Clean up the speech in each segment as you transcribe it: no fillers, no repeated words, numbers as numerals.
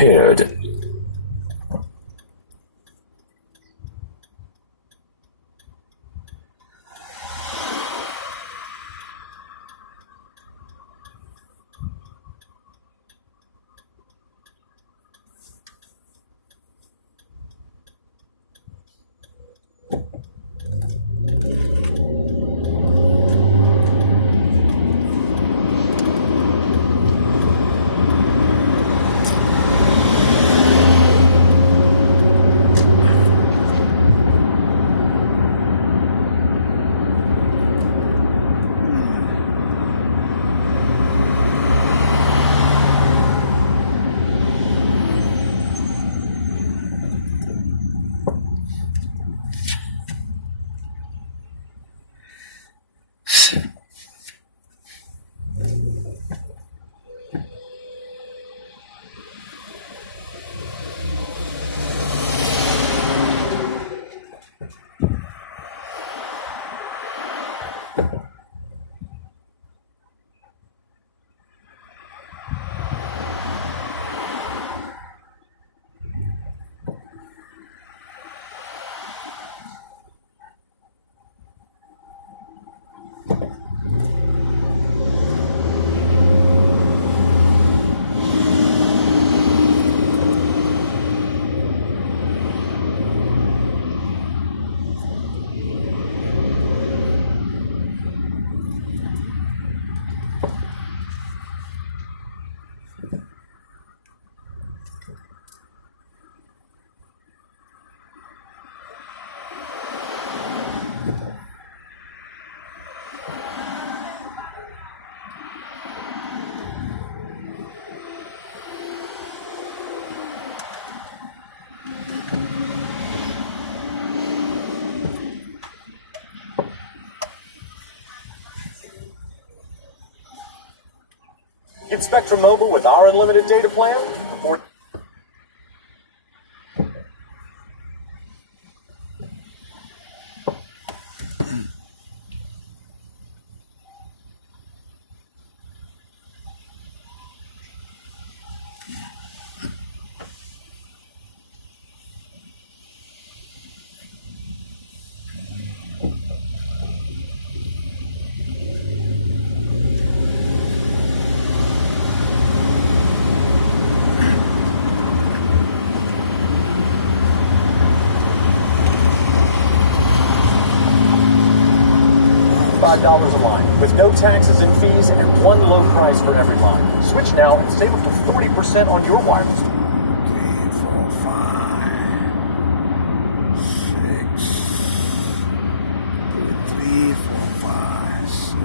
paired. Get Spectrum Mobile with our unlimited data plan. Or $5 a line, with no taxes and fees and one low price for every line. Switch now and save up to 40% on your wireless. 3, 4, 5, 6. 3, 4, 5, 6.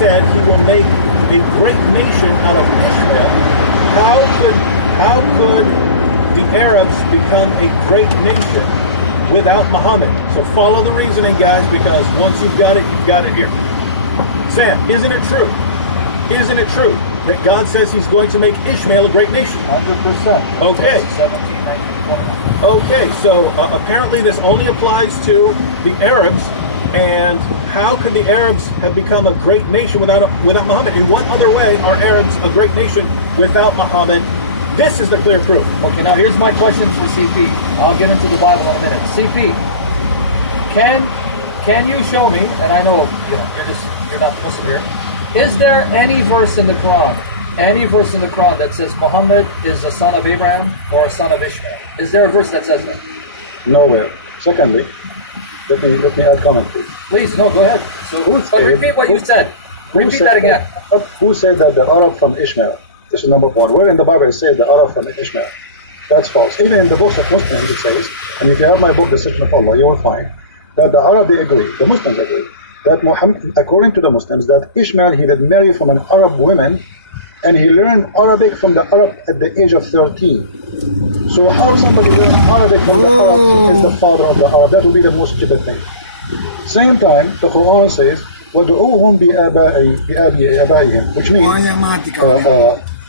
Said he will make a great nation out of Ishmael. How could the Arabs become a great nation without Muhammad? So follow the reasoning, guys, because once you've got it here. Sam, isn't it true? Isn't it true that God says he's going to make Ishmael a great nation? 100%. Okay. 17, 19, 21. Okay, so apparently this only applies to the Arabs. And how could the Arabs have become a great nation without Muhammad? In what other way are Arabs a great nation without Muhammad? This is the clear proof. Okay, now here's my question for CP. I'll get into the Bible in a minute. CP, can you show me? And I know you're not the Muslim here. Is there any verse in the Quran any verse in the Quran that says Muhammad is a son of Abraham or a son of Ishmael? Is there a verse that says that? Nowhere. Secondly, let me add commentary. Please, no, go ahead. So, but repeat what you said. Repeat that again. Who said that the Arab from Ishmael? This is number one. Where in the Bible it says the Arab from Ishmael? That's false. Even in the books of Muslims it says, and if you have my book, The Section of Allah, you will find that the Arab, they agree, the Muslims agree, that Muhammad, according to the Muslims, that Ishmael, he did marry from an Arab woman, and he learned Arabic from the Arab at the age of 13. So how somebody learn Arabic from the Arab is the father of the Arab? That would be the most stupid thing. Same time, the Quran says, وَدْعُوهُمْ بِآبَائِهِمْ, which means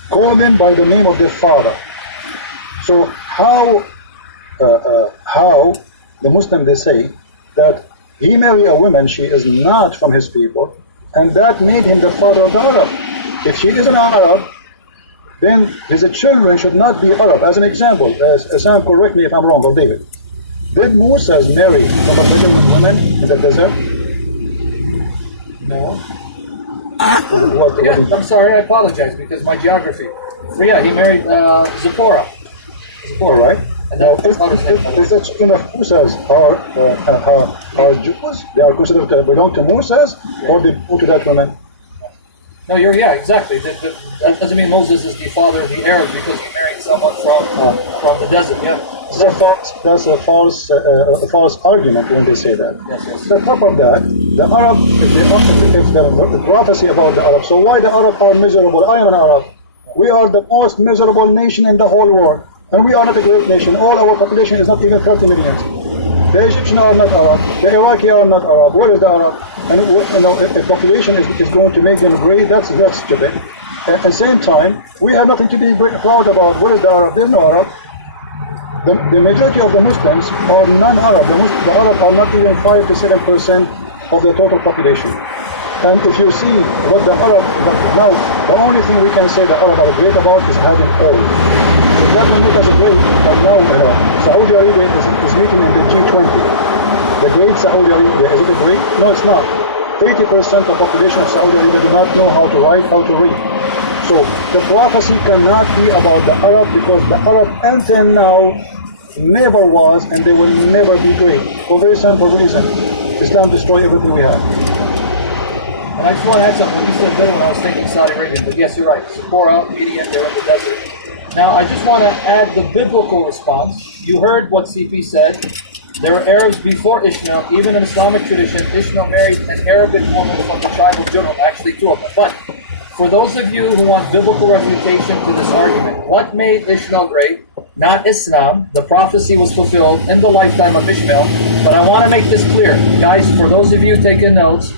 call them by the name of their father. So how the Muslim, they say that he married a woman, she is not from his people, and that made him the father of the Arab. If she is an Arab, then his children should not be Arab. As an example, Sam, correct me if I'm wrong, or David. Did Moses marry from a Bedouin woman in the desert? No. Yeah, I'm sorry, I apologize because my geography. Yeah, he married Zipporah. All right. Now, is the children of Moses are Jews? They are considered to belong to Moses, or they belong to that woman? No, yeah, exactly. That doesn't mean Moses is the father of the Arabs because he married someone from the desert. Yeah. That's a false argument when they say that. Yes. On top of that, the Arab, if the prophecy about the Arab, so why the Arab are miserable? I am an Arab. We are the most miserable nation in the whole world. And we are not a great nation. All our population is not even 30 million. The Egyptians are not Arab. The Iraqi are not Arab. Where is the Arab? And if population is going to make them great, that's stupid. At the same time, we have nothing to be proud about. Where is the Arab? There's no Arab. The majority of the Muslims are non-Arab. The Arab are not even 5 to 7% of the total population. And if you see what the Arab, now the only thing we can say the Arab are great about is having oil. So that will make us great. But now Saudi Arabia is meeting in the G20. The great Saudi Arabia, is it great? No, it's not. 80% of the population of Saudi Arabia do not know how to write, how to read. So the prophecy cannot be about the Arab because the Arab until now never was and they will never be great. For very simple reason. Islam destroyed everything we have. And I just want to add something. You said better when I was thinking Saudi Arabia, but yes, you're right. Zipporah, Midian, they're in the desert. Now, I just want to add the biblical response. You heard what CP said. There were Arabs before Ishmael. Even in Islamic tradition, Ishmael married an Arabic woman from the tribe of Judah, actually two of them. But for those of you who want biblical refutation to this argument, what made Ishmael great? Not Islam. The prophecy was fulfilled in the lifetime of Ishmael. But I want to make this clear. Guys, for those of you taking notes,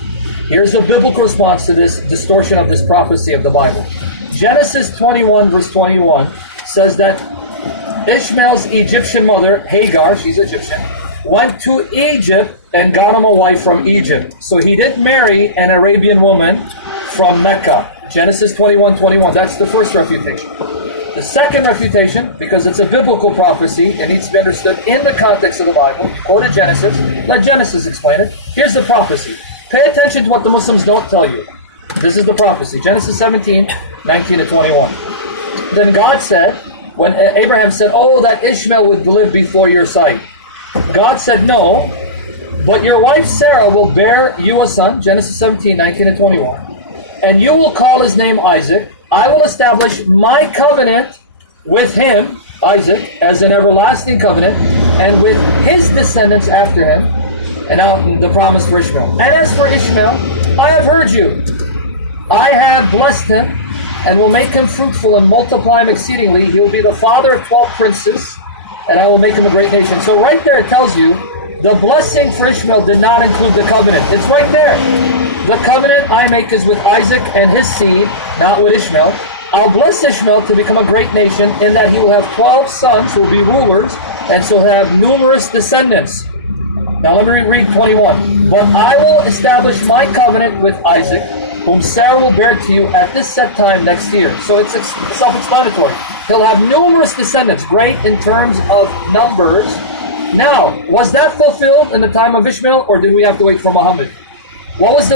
here's a biblical response to this distortion of this prophecy of the Bible. Genesis 21 verse 21 says that Ishmael's Egyptian mother, Hagar, she's Egyptian, went to Egypt and got him a wife from Egypt. So he did marry an Arabian woman from Mecca. Genesis 21:21. That's the first refutation. The second refutation, because it's a biblical prophecy, it needs to be understood in the context of the Bible. You quoted Genesis. Let Genesis explain it. Here's the prophecy. Pay attention to what the Muslims don't tell you. This is the prophecy. Genesis 17:19-21. Then God said, when Abraham said, oh, that Ishmael would live before your sight. God said, no, but your wife Sarah will bear you a son, Genesis 17:19-21, and you will call his name Isaac. I will establish my covenant with him, Isaac, as an everlasting covenant, and with his descendants after him. And now the promise for Ishmael. And as for Ishmael, I have heard you. I have blessed him, and will make him fruitful and multiply him exceedingly. He will be the father of 12 princes, and I will make him a great nation. So right there it tells you, the blessing for Ishmael did not include the covenant. It's right there. The covenant I make is with Isaac and his seed, not with Ishmael. I'll bless Ishmael to become a great nation in that he will have 12 sons who will be rulers, and so he'll have numerous descendants. Now let me read 21. But I will establish my covenant with Isaac, whom Sarah will bear to you at this set time next year. So it's self-explanatory. He'll have numerous descendants, great in terms of numbers. Now, was that fulfilled in the time of Ishmael, or did we have to wait for Muhammad? What was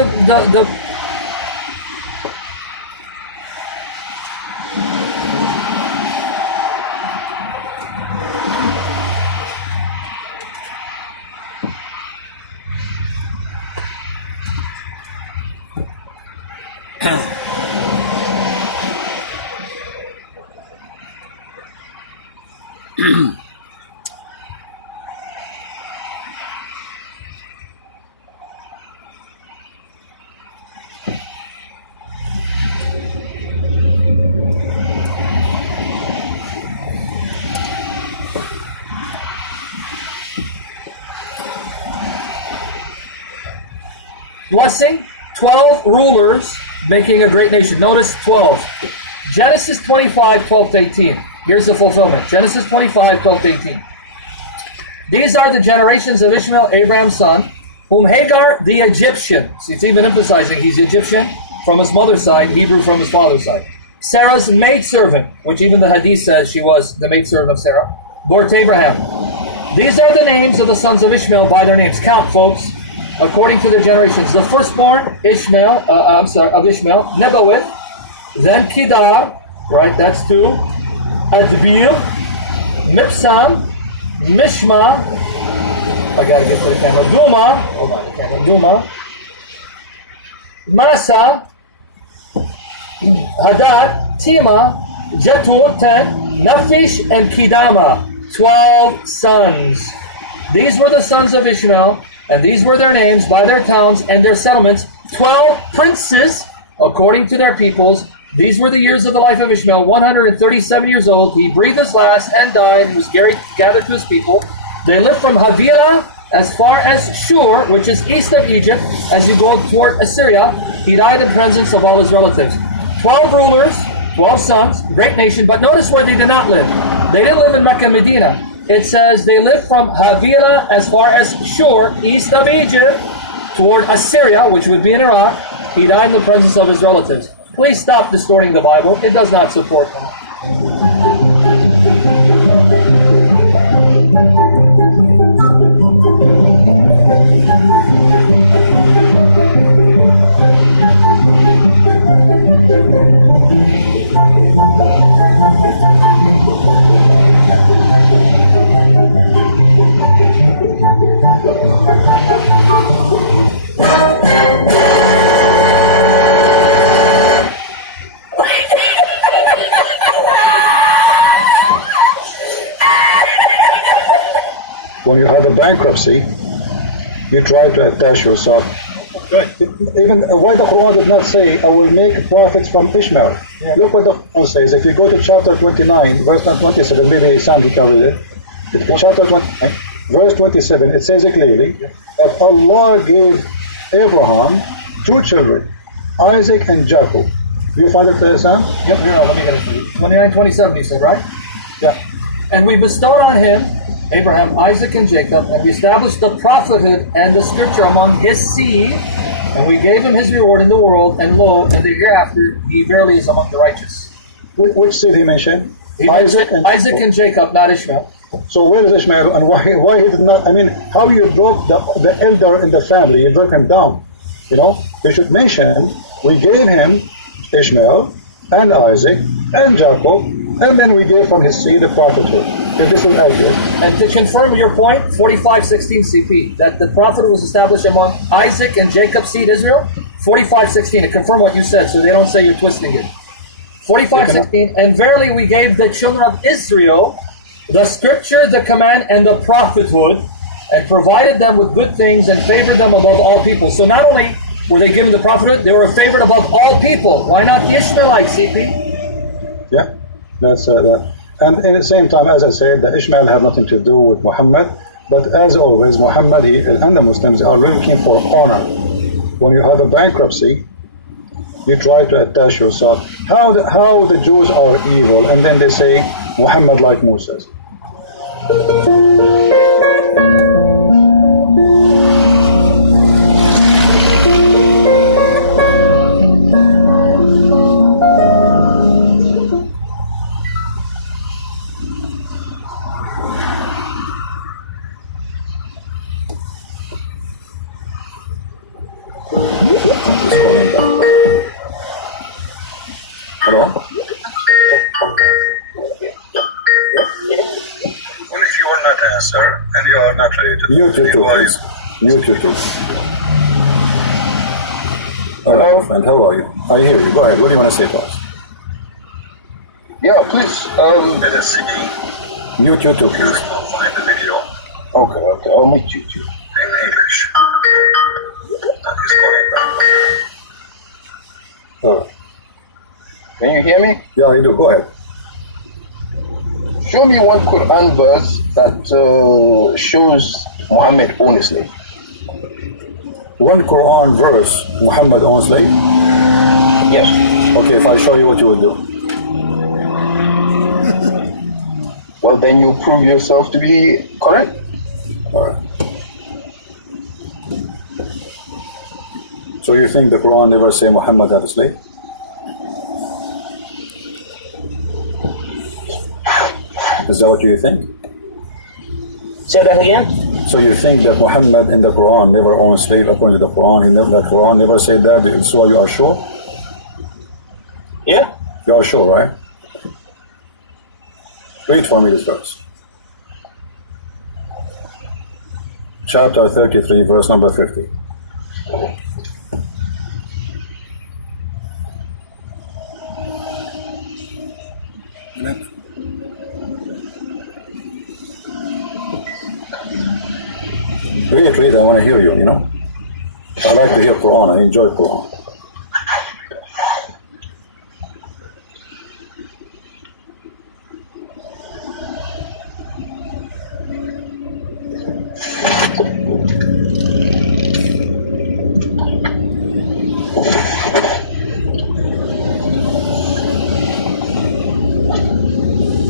blessing, 12 rulers making a great nation. Notice 12. Genesis 25, 12 to 18. Here's the fulfillment. Genesis 25, 12 to 18. These are the generations of Ishmael, Abraham's son, whom Hagar the Egyptian, see, it's even emphasizing he's Egyptian from his mother's side, Hebrew from his father's side. Sarah's maidservant, which even the hadith says she was the maidservant of Sarah, bore to Abraham. These are the names of the sons of Ishmael by their names. Count, folks, according to their generations. The firstborn, of Ishmael, Nebawith, then Kedar, right, that's 2, Adbeel, Mipsam, Mishma, I gotta get to the camera, Duma, hold on the camera, Duma, Masa, Hadad, Tima, Jetur, 10, Naphish, and Kedama, 12 sons. These were the sons of Ishmael, and these were their names by their towns and their settlements. 12 princes, according to their peoples. These were the years of the life of Ishmael, 137 years old. He breathed his last and died and was gathered to his people. They lived from Havilah as far as Shur, which is east of Egypt, as you go toward Assyria. He died in the presence of all his relatives. 12 rulers, 12 sons, great nation, but notice where they did not live. They didn't live in Mecca and Medina. It says they lived from Havilah as far as Shur, east of Egypt, toward Assyria, which would be in Iraq. He died in the presence of his relatives. Please stop distorting the Bible. It does not support that. When you have a bankruptcy, you try to attach yourself. Good. Even why the Quran did not say, I will make prophets from Ishmael. Yeah. Look what the Quran says. If you go to chapter 29, verse 27, maybe Sandy can read it. Chapter 29, verse 27, it says clearly that Allah gave Abraham 2 children, Isaac and Jacob. Do you find it, Sam? Yep, here, let me get it for you. 29:27, you said, right? Yeah. And we bestowed on him, Abraham, Isaac, and Jacob, and we established the prophethood and the scripture among his seed, and we gave him his reward in the world, and lo, in the hereafter, he verily is among the righteous. Which seed he mentioned? Isaac and Jacob, not Ishmael. So where is Ishmael, and why he did not? I mean, how you broke the elder in the family? You broke him down. You know, you should mention we gave him Ishmael and Isaac and Jacob, and then we gave from his seed the prophethood. If this is accurate. And to confirm your point, 45:16 CP, that the prophethood was established among Isaac and Jacob's seed Israel. 45:16 to confirm what you said, so they don't say you're twisting it. 45:16, and verily we gave the children of Israel the scripture, the command, and the prophethood, and provided them with good things and favored them above all people. So not only were they given the prophethood, they were favored above all people. Why not the Ishmaelites, CP? Yeah, that's that. And at the same time, as I said, the Ishmael have nothing to do with Muhammad. But as always, Muhammad and the Muslims are looking for honor. When you have a bankruptcy, you try to attach yourself. How the Jews are evil, and then they say Muhammad like Moses. Hello? Well, if you will not answer and you are not ready to Mute your advise, Mute your Hello, friend. How are you? I hear you. Go ahead. What do you want to say to us? yeah, please, let us see. Mute your You will find the video Okay, I'll make YouTube. In English. That is calling back. Oh. Can you hear me? Yeah, you do. Go ahead. Show me one Quran verse that shows Muhammad honestly. one Quran verse, Muhammad owns slave? Yes. Okay, if I show you, what you would do? Well, then you prove yourself to be correct. All right. So you think the Quran never say Muhammad had a slave? Is that what you think? Say that again? So you think that Muhammad in the Quran never owned a slave according to the Quran? The Quran never said that, so you are sure? Yeah. You are sure, right? Read for me this verse. Chapter 33, verse number 50. Read, I want to hear you, you know. I like to hear Quran, I enjoy Quran.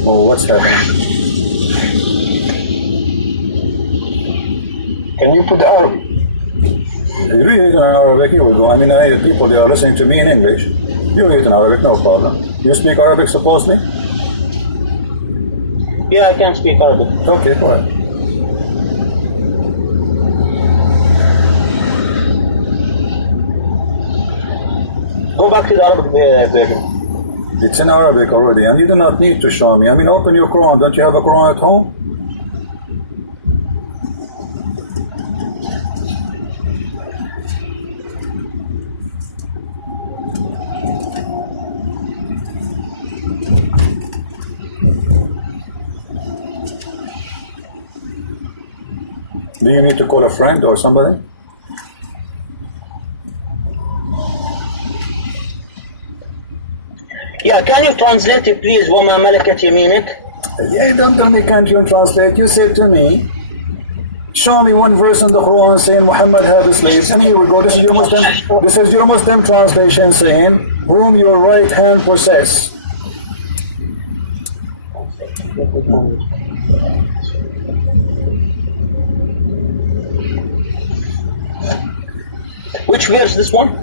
Oh, what's happening? Can you put the Arabic? You read it in Arabic, you will go. I mean, people, they are listening to me in English. You read it in Arabic, no problem. You speak Arabic, supposedly? Yeah, I can speak Arabic. Okay, go ahead. Go back to the Arabic version. It's in Arabic already, and you do not need to show me. I mean, open your Quran. Don't you have a Quran at home? Do you need to call a friend or somebody? Yeah, can you translate it, please? وَمَا مَلَكَتْ يَمِينِكَ? Yeah, don't tell me can't you translate. You said to me, show me one verse in the Quran saying Muhammad had slaves, and here we go. This is your Muslim translation saying, whom your right hand possess. Which verse, this one?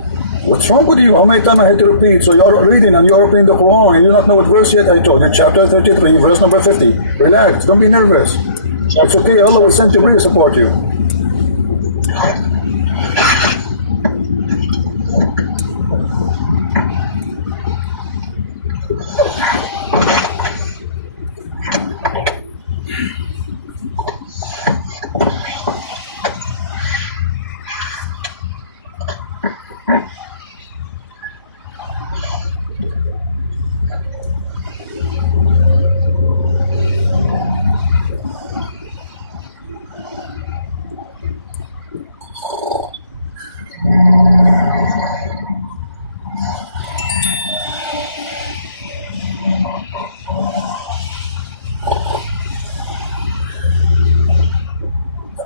What's wrong with you? How many times I had to repeat? So you're reading and you're opening the Quran. You don't know what verse yet. I told you, chapter 33, verse number 50. Relax, don't be nervous. It's okay, Allah will send Jibreel to support you.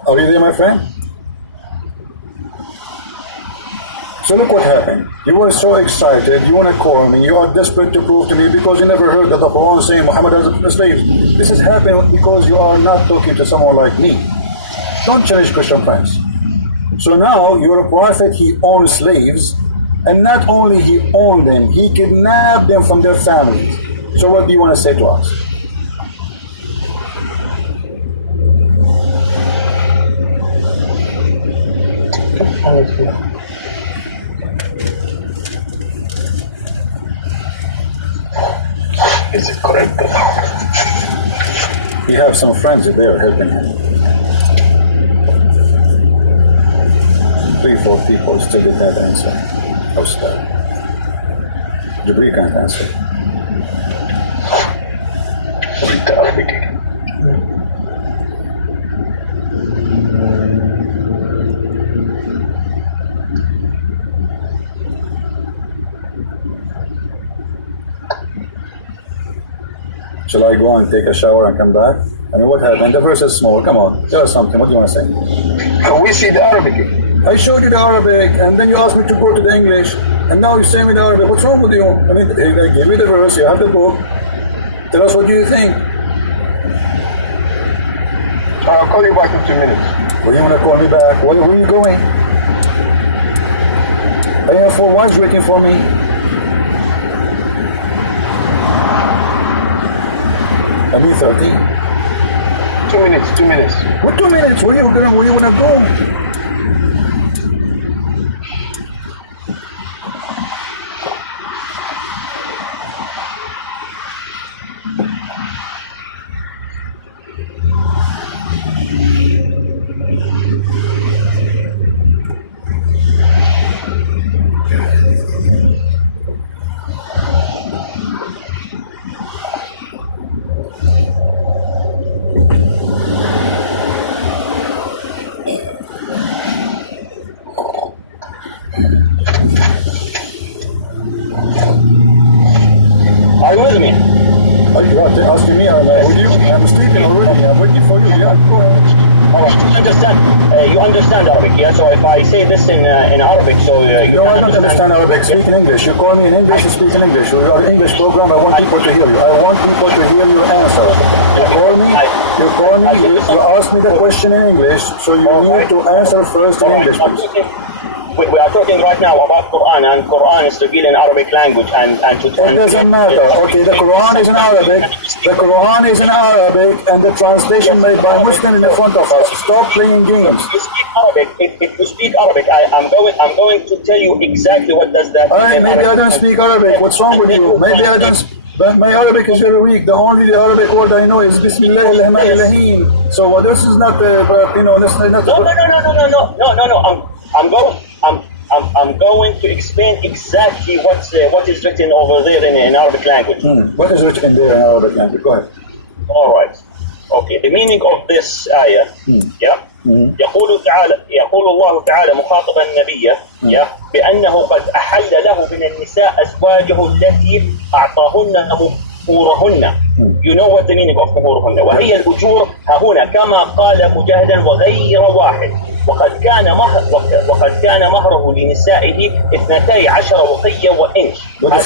Are you there, my friend? So look what happened. You were so excited, you want to call me, you are desperate to prove to me because you never heard that the Quran saying Muhammad has a slave. This is happening because you are not talking to someone like me. Don't challenge Christian friends. So now you're a prophet, he owns slaves, and not only he owned them, he kidnapped them from their families. So what do you want to say to us? Is it correct? We have some friends there helping him. 3-4 people still did not answer. How sad. Jibreel can't answer. Read the Arabic. Shall I go and take a shower and come back? I mean, what happened? The verse is small. Come on, tell us something. What do you want to say? We see the Arabic. I showed you the Arabic, and then you asked me to go to the English, and now you say me the Arabic. What's wrong with you? I mean, I gave you the verse, you have the book. Tell us what you think. I'll call you back in 2 minutes. Well, you want to call me back? Where are you going? I have 4 wives waiting for me. I mean 30. 2 minutes, 2 minutes. What 2 minutes? Where you want to go? Are you with me? Are you asking me? I'm with you. I'm sleeping already. I'm waiting for you. Yeah, go ahead. All right. You understand Arabic, yeah? So if I say this in Arabic, so you No, I can don't understand Arabic. Speak in English. You call me in English, you speak in English. You are an English program. I want people to hear you. I want people to hear you answer. You call me, you ask me the question in English, so you need to answer first in English, please. We are talking right now about Quran, and Quran is revealed in Arabic language, and to It doesn't matter. Okay, the Quran is in Arabic. The Quran is in Arabic, and the translation made by Muslim in the front of us. Stop playing games. If you speak Arabic, if you speak Arabic, I'm going to tell you exactly what does that mean. Maybe I don't speak Arabic. What's wrong with you? Maybe I don't. But my Arabic is very weak. The only Arabic word I know is Bismillah ar-Rahman ar-Rahim. So this is not, this is not. No. I'm going to explain exactly what is written over there in Arabic language. What is written there in Arabic language? Go ahead. All right. Okay. The meaning of this ayah, yeah. يقول الله تعالى مخاطبا النبي بأنه قد أحل له من النساء أزواجه التي أعطاهن مهورهن. You know what the meaning of مهورهن. وهي الأجور ها هنا كما قال مجاهدا وغير واحد. وقد كان مهره لنسائه 12 وقية وإنش. What does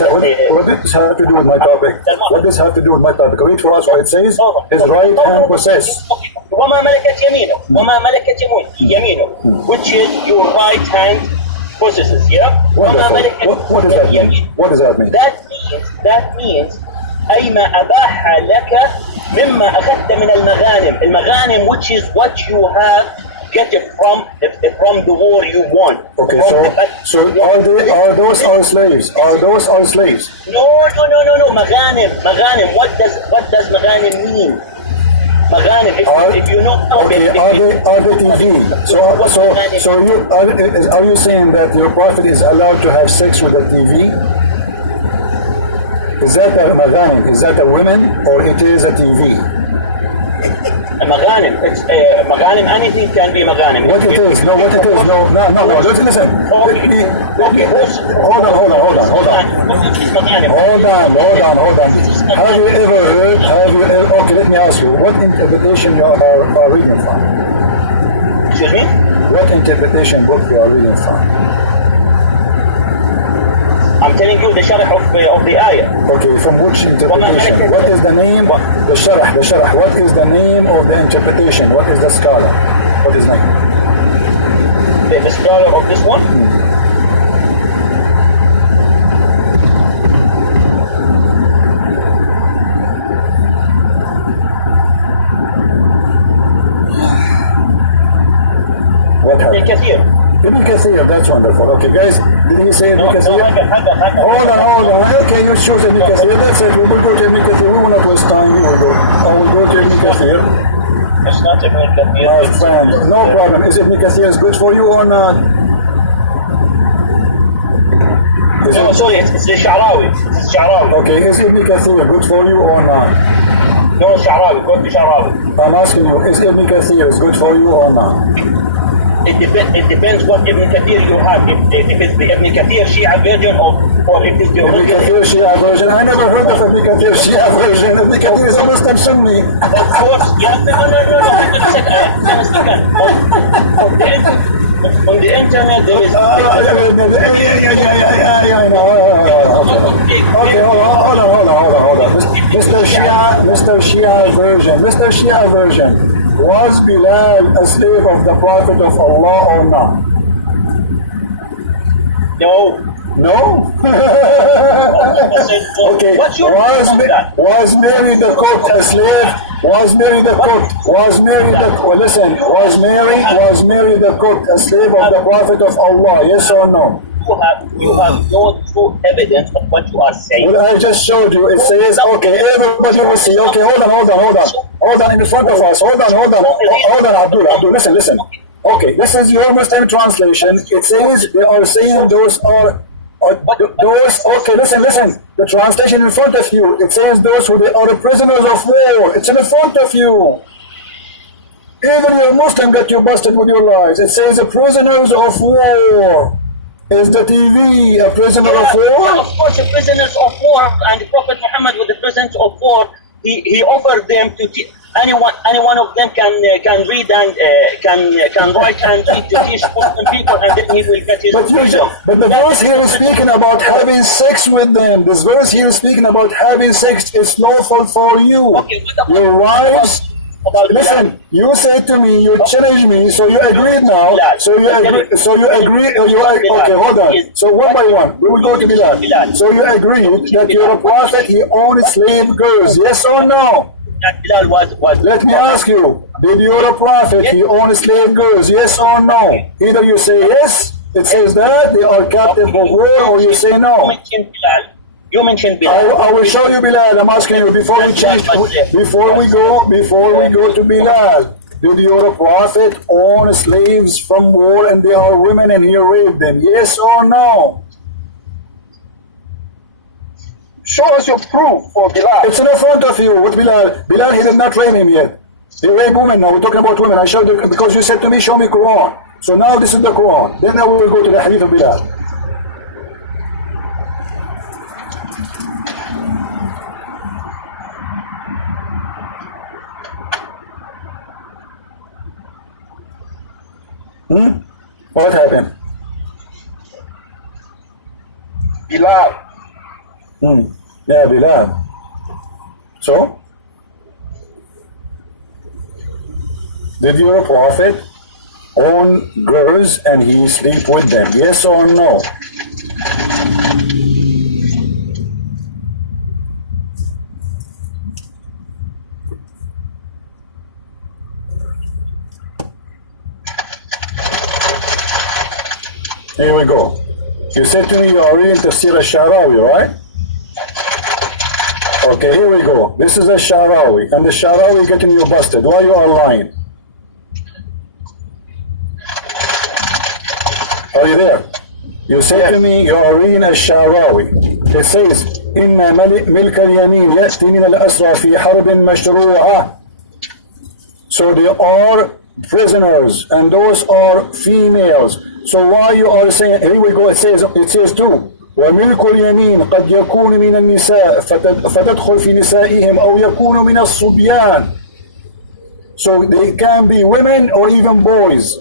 this have to do with my topic? What does this have to do with my topic? Read for us what it says. His right hand possess. وما ملكت يمينه, which is your right hand possesses, yeah? What does that mean? What does that mean? That means أي ما أباح لك مما أخذت من المغانم, which is what you have get it from the war you won. Okay, so are those our slaves? Are those our slaves? No. Maghanim. What does maghanim mean? Maghanim. If you know. Okay, are they TV? So are you saying that your prophet is allowed to have sex with a TV? Is that a maghanim? Is that a woman, or it is a TV? Maghanim. It's maghanim. Anything can be maghanim. What it is? No. Listen. Okay. Hold on. Have you ever heard? Okay, let me ask you. What interpretation you are reading from? Excuse me? What interpretation book you are reading from? I'm telling you the sharh of the ayah. Okay, from which interpretation? What is the name? The sharh. What is the name of the interpretation? What is the scholar? What is his name? The scholar of this one? What happened? Ibn Kathir, that's wonderful. Okay, guys, did he say Ibn Kathir? Hold on. Okay, you choose Ibn Kathir. That's it. We will go to Ibn Kathir. We will not waste time. I will go to Ibn Kathir. It's not Ibn Kathir. My friend, no problem. Is Ibn Kathir is good for you or not? Sorry, it's the Sha'rawi. Okay, is Ibn Kathir good for you or not? No, Sha'rawi. Go to Sha'rawi. I'm asking you, is Ibn Kathir is good for you or not? It depends what Ibn Kathir you have. If it's the Ibn Kathir Shia version or if it's the Ibn Kathir Shia version. I never heard of Ibn Kathir Shia version. Ibn Kathir is a Muslim Sunni. Of course, yeah. No. On the internet, there is. Okay, hold on. Mr. Shia version. Was Bilal a slave of the Prophet of Allah or not? No. No? Okay. What's your Was Mary the cook a slave? Was Mary the cook? Was Mary the cook a slave of the Prophet of Allah? Yes or no? You have no true evidence of what you are saying. Well, I just showed you. It says, okay, everybody will see. Okay, hold on in front of us. Hold on, Abdul, listen. Okay, this is your Muslim translation. It says they are saying those are those. Okay, listen. The translation in front of you. It says those who they are prisoners of war. It's in front of you. Even your Muslim got you busted with your lies. It says prisoners of war. Is the TV a prisoner of war? Yeah, of course, the prisoners of war, and the Prophet Muhammad with the prisoners of war, he offered them to any one of them can read and can write and read to teach Muslim people, and then he will get his freedom. But the verse here is speaking about having sex with them. This verse here is speaking about having sex. It's lawful for you. Okay, your wives. Listen, you say to me, you challenge me, so you agreed now. So you agree. Okay, hold on. So one by one, we will go to Bilal. So you agree that you're a prophet, he owned slave girls, yes or no? Bilal was. Let me ask you, did you're a prophet, he owned slave girls, yes or no? Either you say yes, it says that they are captive of war, or you say no. You mentioned Bilal. I will show you Bilal. I'm asking you before we go to Bilal. Did your prophet own slaves from war and they are women and he raped them? Yes or no? Show us your proof for Bilal. It's in front of you with Bilal. Bilal, he did not rape him yet. He raped women. Now we're talking about women. I showed you because you said to me, show me Quran. So now this is the Quran. Then I will go to the hadith of Bilal. What happened? Bilal. Yeah, Bilal. So? Did your prophet own girls and he sleep with them? Yes or no? Here we go. You said to me you are reading Tafsir al-Sharawi, right? Okay, here we go. This is a Sharawi, and the Sharawi getting you busted. Why you are lying? Are you there? You said to me you are reading a Sharawi. It says, إن ملك اليمين يأتي من الأسرى في حرب مشروعة. So they are prisoners, and those are females. So why you are saying, here we go, it says too, وملك اليمين قد يكون من النساء فتدخل في نسائهم أو يكون من الصبيان. So they can be women or even boys.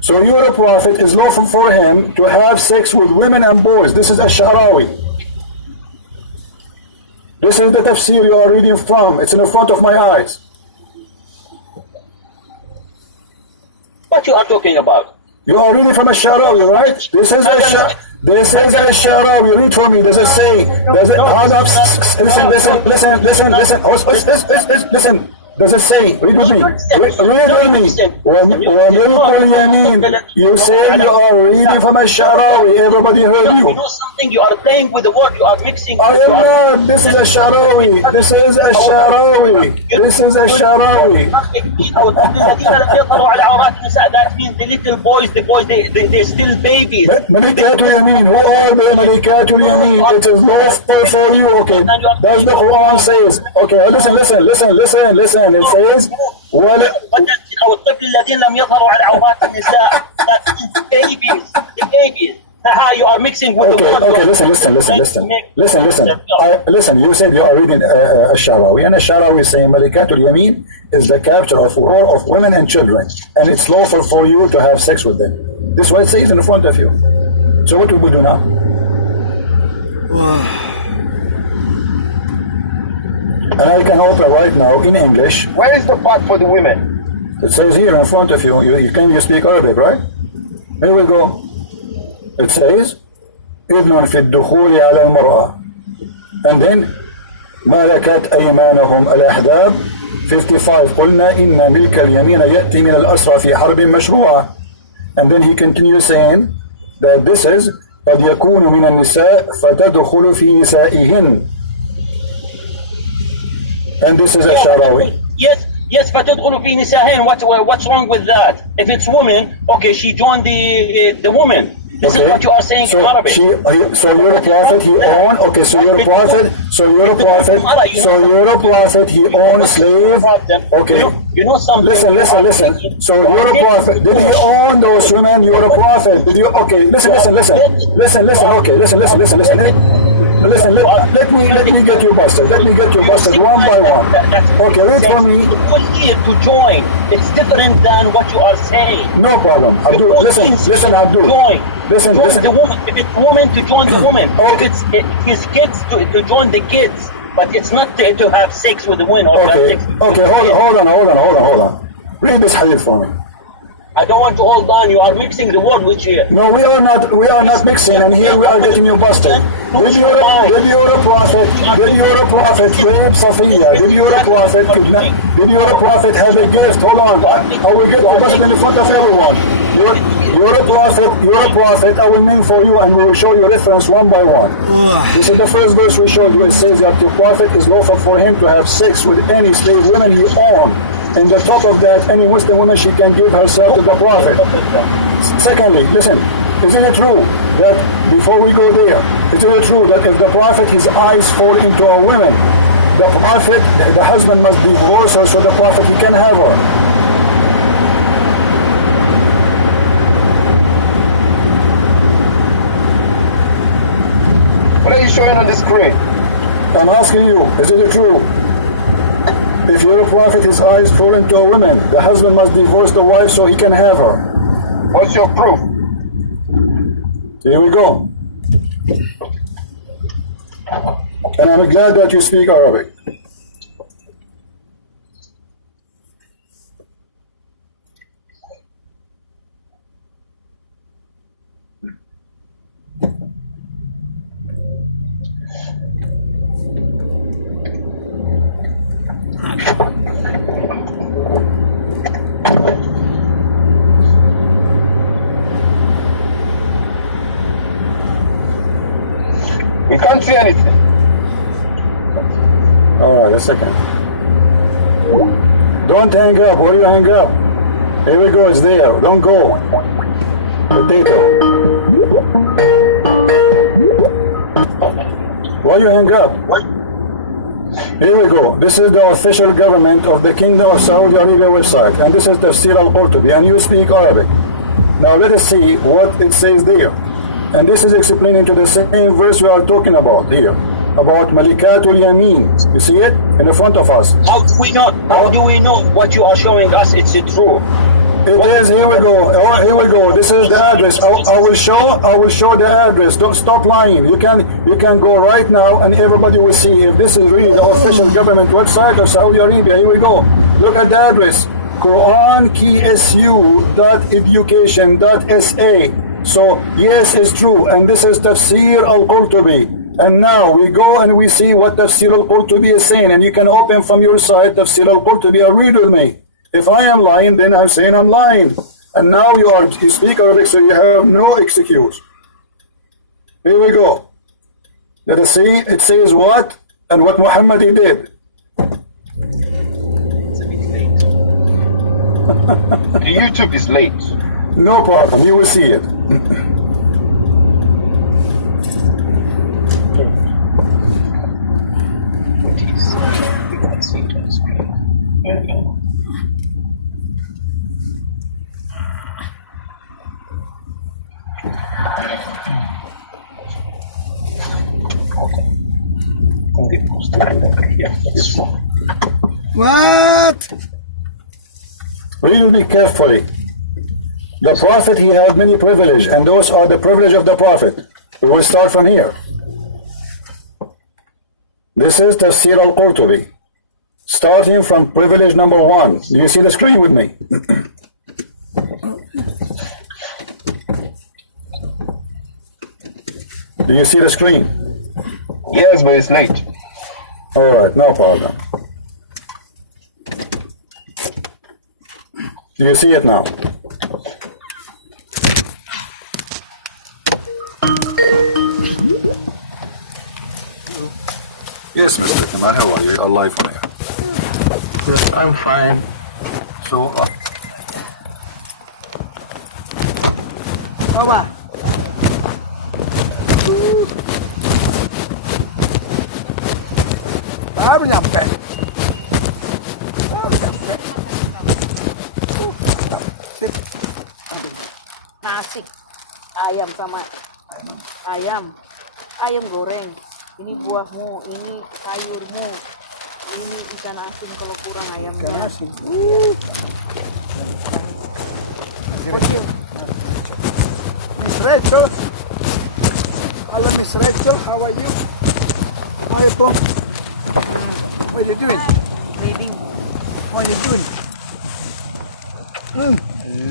So you're a prophet, it's lawful for him to have sex with women and boys. This is a Sharawi. This is the tafsir you are reading from. It's in front of my eyes. What you are talking about? You are reading from a Sharawi, right? This is a Sharawi. Read for me. Does it say? Does it? Listen. Does it say? Read with me. Read with me. You said you are reading from a Sharawi. Everybody heard you. You know something? You are playing with the word. You are mixing. I am not. This is a Sharawi. This is a Sharawi. This is a Sharawi. That means the little boys, they're still babies. Malikatul Yamin. Who are the Malikatul Yamin? It is lawful for you. Okay. That's the Quran says. Okay. Listen. It says, أو الطفل الذين لم يظهروا على عورات النساء. That means babies. You are mixing with the word. Okay, listen. Listen, you said you are reading Ash-Sharawi, and Ash-Sharawi is saying Malikatul Yamin is the capture of war of women and children, and it's lawful for you to have sex with them. This is what it says in front of you. So what do we do now? And I can open right now in English. Where is the part for the women? It says here in front of you. You speak Arabic, right? Here we go. It says إذن في الدخول على المرأة, and then ملكت أيمانهم الأحداب 55 قلنا إن ملك اليمين يأتي من الأسرى في حرب مشروعة, and then he continues saying that this is قد يكون من النساء فتدخل في نسائهن, and this is Ash-Sharawi. Yes, فتدخل في نسائهن. What's wrong with that? If it's woman, okay, she joined the woman. This is what you are saying in Arabic. So you're a prophet, he owned, okay, so you're a prophet, he owned a slave, okay. You know something. Listen. So you're a prophet. Did he own those women? You're a prophet. Did you, okay, listen, okay, listen. Listen, let me get you busted. Let me get you busted one by one. Okay, read for me. Here to join. It's different than what you are saying. No problem. Abdul, listen, Abdul. Listen. The woman. If it's woman, to join the woman. Okay. If it's his kids, to join the kids. But it's not to have sex with the woman. Or okay, hold on. Read this hadith for me. I don't want to hold on. You are mixing the word which here. No, we are not mixing, and here we are getting you busted. Did you're a prophet rape Safiya? Did you're a prophet have a gift? Hold on. I will get you busted in front of everyone. You're a prophet. I will name for you, and we will show you reference one by one. This is the first verse we showed you. It says that the prophet is lawful for him to have sex with any slave woman he owned. And on top of that, any Muslim woman, she can give herself to the Prophet. Secondly, listen, isn't it true that, before we go there, isn't it true that if the Prophet, his eyes fall into a woman, the Prophet, the husband must divorce her so the Prophet, he can have her? What are you showing on the screen? I'm asking you, is it true? If you're a prophet, his eyes fall into a woman, the husband must divorce the wife so he can have her. What's your proof? Here we go. And I'm glad that you speak Arabic. We can't see anything. Alright, a second. Don't hang up. Why do you hang up? Here we go, it's there. Don't go. Potato. Why you hang up? Here we go. This is the official government of the Kingdom of Saudi Arabia website, and this is Tafsir al-Qurtubi, and you speak Arabic. Now let us see what it says there. And this is explaining to the same verse we are talking about here, about Malikatul Yamin. You see it in the front of us. How do we know what you are showing us? It's true. It is. Here we go. Here we go. This is the address. I will show the address. Don't stop lying. You can go right now, and everybody will see if this is really the official government website of Saudi Arabia. Here we go. Look at the address. QuranKSU.education.sa. So yes, it's true, and this is Tafsir al-Qurtubi. And now we go and we see what Tafsir al-Qurtubi is saying, and you can open from your side Tafsir al-Qurtubi and read with me. If I am lying, then I'm saying I'm lying. And now you speak Arabic, so you have no excuse. Here we go. Let us see. It says what and what Muhammad he did. It's a bit late. The YouTube is late. No problem. You will see it. What? Read with me carefully. The Prophet, he had many privileges, and those are the privilege of the Prophet. We will start from here. This is Tafsir al-Qurtubi. Starting from privilege number 1. Do you see the screen with me? Do you see the screen? Yes, but it's late. Alright, no problem. Do you see it now? Yes, Mr. Kamal, how are you? You're live on air. I'm fine. So, Baba. Baru nyampe. Nasi, ayam sama ayam goreng. Ini buahmu, ini sayurmu, ini ikan asin kalau kurang ayamnya. Ikan asin. Miss Rachel. Hello, Miss Rachel. How are you? Where are you from? What are you doing? Reading. What are you doing?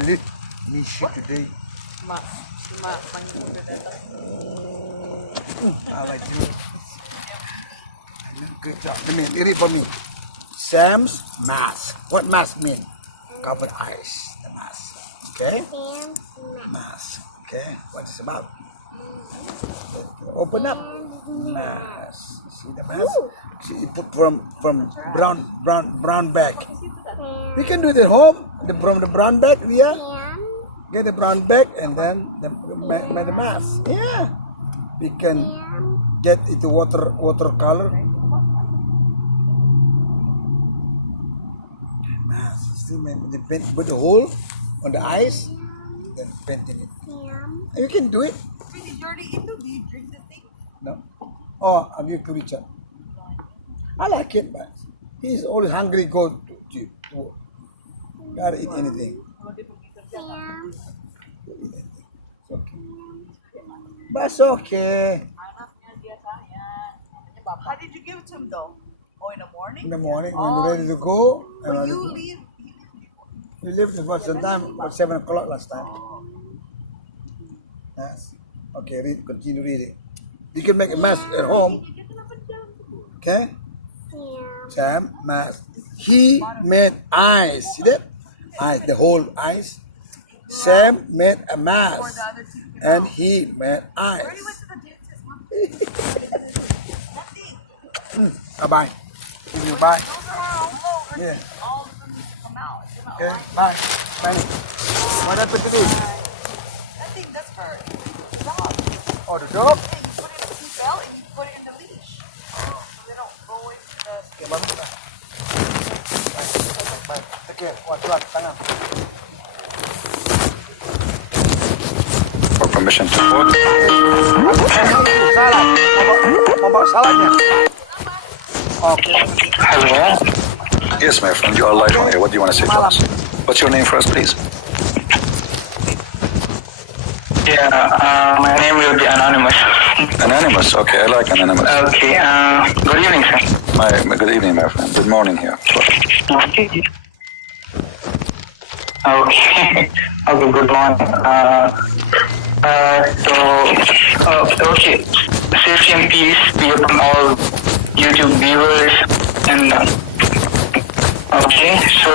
Lit. Miss you today. Si Mak Panji udah datang. I like you. Good job. Come here, read it for me. Sam's mask. What mask mean? Covered eyes. The mask. Okay? Mask. Okay? What is it about? Open up. Mask. See the mask? See, you put from brown bag. We can do it at home. From the brown bag, yeah? Get the brown bag and then the mask. Yeah. We can get it watercolor. Put the hole on the eyes, then paint in it. You can do it. Did you already eat them? Do you drink the thing? No? Oh, I'll give to Richard. I like it, but he's always hungry. Go to gotta eat anything. It's okay. But it's okay. How did you give it to him though? Oh, in the morning? In the morning, when you're ready to go. When you leave, We left about sometime, about 7 o'clock last time. Yes. Okay, continue reading. You can make a mask at home. Okay? Sam, mask. He made eyes. See that? Eyes, the whole eyes. Sam made a mask. And he made eyes. Bye-bye. Give you bye. Yeah. Okay, bye. Bye. What happened to this? I think that's for the dog. Oh, the dog? Yeah, you put it in the seatbelt and you put it in the leash. So they don't go into the... Okay, bagus lah. Bye. Take care. Tuan, tangan. for permission to vote. Salah. Mau bawa salahnya. Okay. Hello? Yes, my friend, you are live on here. What do you want to say to us? What's your name first, please? Yeah, my name will be Anonymous. Anonymous, okay, I like Anonymous. Okay, good evening, sir. Good evening, my friend. Good morning here. Okay. Okay, good morning. Okay, safety and peace be upon all YouTube viewers and okay, so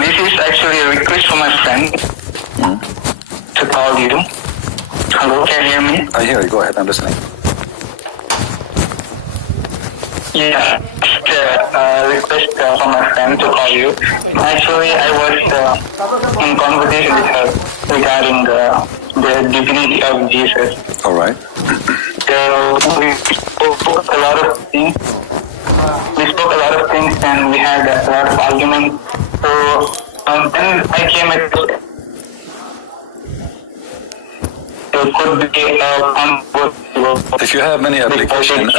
this is actually a request from my friend to call you. Hello, can you hear me? I hear you. Go ahead. I'm listening. Yeah, request from my friend to call you. Actually, I was in conversation with her regarding the divinity of Jesus. All right. So we spoke a lot of things. And we had a lot of arguments. So then I came across it could be a controversy If you have many applications,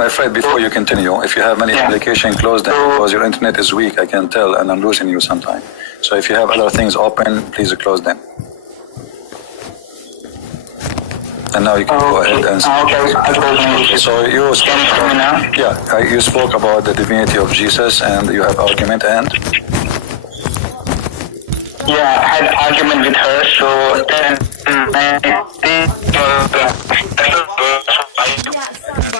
my friend, before you continue, if you have many applications, close them because your internet is weak. I can tell, and I'm losing you sometime. So if you have other things open, please close them. And now you can go ahead and speak. So you spoke about, you spoke about the divinity of Jesus, and you have argument and. Yeah, I had argument with her. So then I think